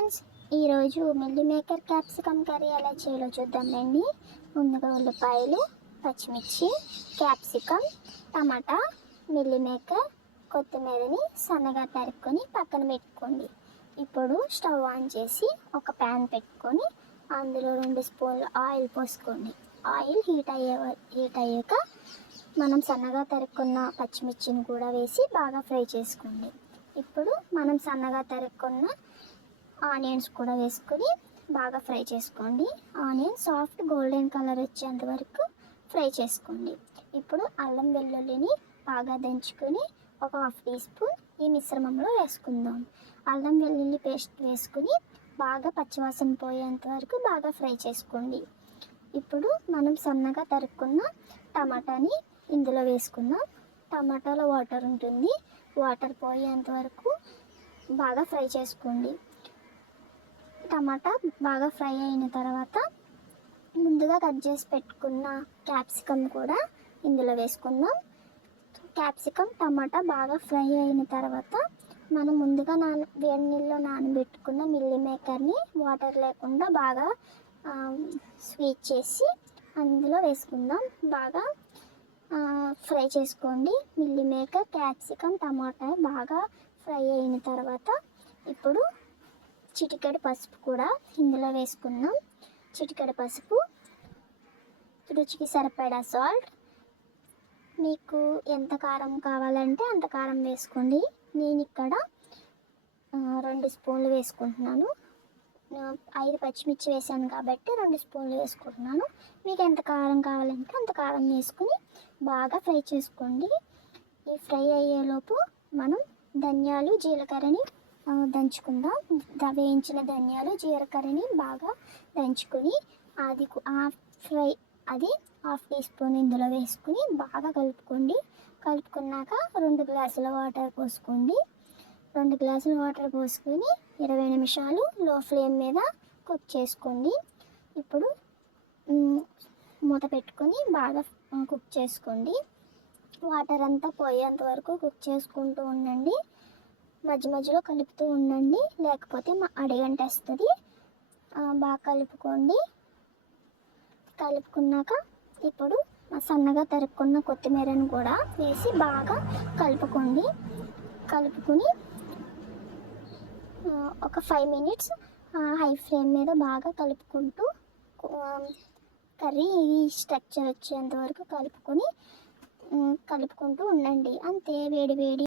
Friends ఈరోజు meal maker capsicum curry ఎలా చేయాలో చూద్దామండి ముందుగా ఉల్లిపాయలు పచ్చిమిర్చి క్యాప్సికమ్ టమాటా మిల్లీ మేకర్ కొత్తిమీరని సన్నగా తరుక్కొని పక్కన పెట్టుకోండి. ఇప్పుడు స్టవ్ ఆన్ చేసి ఒక ప్యాన్ పెట్టుకొని అందులో రెండు స్పూన్లు ఆయిల్ పోసుకోండి. ఆయిల్ హీట్ అయ్యే హీట్ అయ్యాక మనం సన్నగా తరుక్కున్న పచ్చిమిర్చిని కూడా వేసి బాగా ఫ్రై చేసుకోండి. ఇప్పుడు మనం సన్నగా తరుక్కున్న ఆనియన్స్ కూడా వేసుకొని బాగా ఫ్రై చేసుకోండి. ఆనియన్ సాఫ్ట్ గోల్డెన్ కలర్ వచ్చేంత వరకు ఫ్రై చేసుకోండి. ఇప్పుడు అల్లం వెల్లుల్లిని బాగా దంచుకొని ఒక హాఫ్ టీ స్పూన్ ఈ మిశ్రమంలో వేసుకుందాం. అల్లం వెల్లుల్లి పేస్ట్ వేసుకుని బాగా పచ్చివాసన పోయేంత వరకు బాగా ఫ్రై చేసుకోండి. ఇప్పుడు మనం సన్నగా తరుక్కున్న టమాటాని ఇందులో వేసుకుందాం. టమాటాలో వాటర్ ఉంటుంది. వాటర్ పోయేంత వరకు బాగా ఫ్రై చేసుకోండి. టమాటా బాగా ఫ్రై అయిన తర్వాత ముందుగా కట్ చేసి పెట్టుకున్న క్యాప్సికమ్ కూడా ఇందులో వేసుకుందాం. క్యాప్సికమ్ టమాటా బాగా ఫ్రై అయిన తర్వాత మనం ముందుగా నాన వేడి నీళ్ళలో నానబెట్టుకున్న మిల్లీ మేకర్ని వాటర్ లేకుండా బాగా స్వీట్ చేసి అందులో వేసుకుందాం. బాగా ఫ్రై చేసుకోండి. మిల్లీ మేకర్ క్యాప్సికమ్ టమాటా బాగా ఫ్రై అయిన తర్వాత ఇప్పుడు చిటికెడు పసుపు కూడా ఇందులో వేసుకుందాం. చిటికెడు పసుపు రుచికి సరిపడా సాల్ట్. మీకు ఎంత కారం కావాలంటే అంత కారం వేసుకోండి. నేను ఇక్కడ రెండు స్పూన్లు వేసుకుంటున్నాను. ఐదు పచ్చిమిర్చి వేసాను కాబట్టి రెండు స్పూన్లు వేసుకుంటున్నాను. మీకు ఎంత కారం కావాలంటే అంత కారం వేసుకుని బాగా ఫ్రై చేసుకోండి. ఈ ఫ్రై అయ్యేలోపు మనం ధనియాలు జీలకర్రని దంచుకుందాం. వేయించిన ధనియాలు జీలకర్రని బాగా దంచుకొని అది ఆ ఫ్రై అది హాఫ్ టీ స్పూన్ ఇందులో వేసుకుని బాగా కలుపుకోండి. కలుపుకున్నాక రెండు గ్లాసుల వాటర్ పోసుకోండి. రెండు గ్లాసుల వాటర్ పోసుకొని ఇరవై నిమిషాలు లో ఫ్లేమ్ మీద కుక్ చేసుకోండి. ఇప్పుడు మూత పెట్టుకొని బాగా కుక్ చేసుకోండి. వాటర్ అంతా పోయేంత వరకు కుక్ చేసుకుంటూ ఉండండి. మధ్య మధ్యలో కలుపుతూ ఉండండి. లేకపోతే మా అడిగంటేస్తుంది. బాగా కలుపుకోండి. కలుపుకున్నాక ఇప్పుడు సన్నగా తరుక్కున్న కొత్తిమీరను కూడా వేసి బాగా కలుపుకోండి. కలుపుకొని ఒక ఫైవ్ మినిట్స్ హై ఫ్లేమ్ మీద బాగా కలుపుకుంటూ కర్రీ స్ట్రక్చర్ వచ్చేంత వరకు కలుపుకొని కలుపుకుంటూ ఉండండి. అంతే వేడి వేడి.